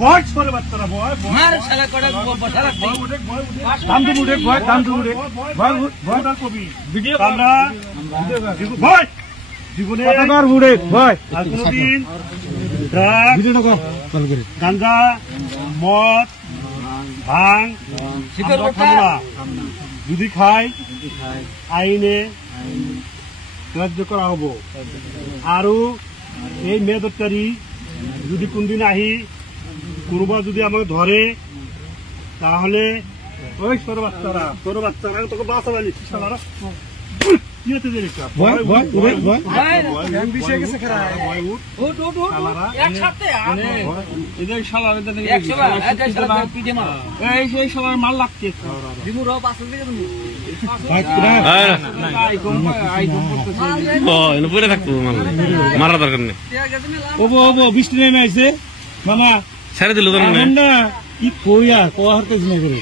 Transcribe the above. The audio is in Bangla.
ভয় করে বাচ্চারা ভয় মার শালা করে বসা রাখতে দাম তো উঠে ভয় দাম তো উঠে ভয় ভয় কবি ভিডিও আমরা ভয় জীবনে কতবার উঠে ভয় আর কোনদিন ভিডিও না কল করে গাঁজা মদ ভাঙ শিকার খাবো যদি খাই আইনে কার্য করা হবো আরো এই মেয়েদত্তারি যদি কোনদিন আহি কোনোবা যদি আমাকে ধরে তাহলে ওই ছোট বাচ্চারা তোকে বাঁচাবানি মাল লাগছে মারা দরকার নেই বৃষ্টি নেমে আছে মামা ছেড়ে দিল না কি কইয়া কোয়ার কাজ না করে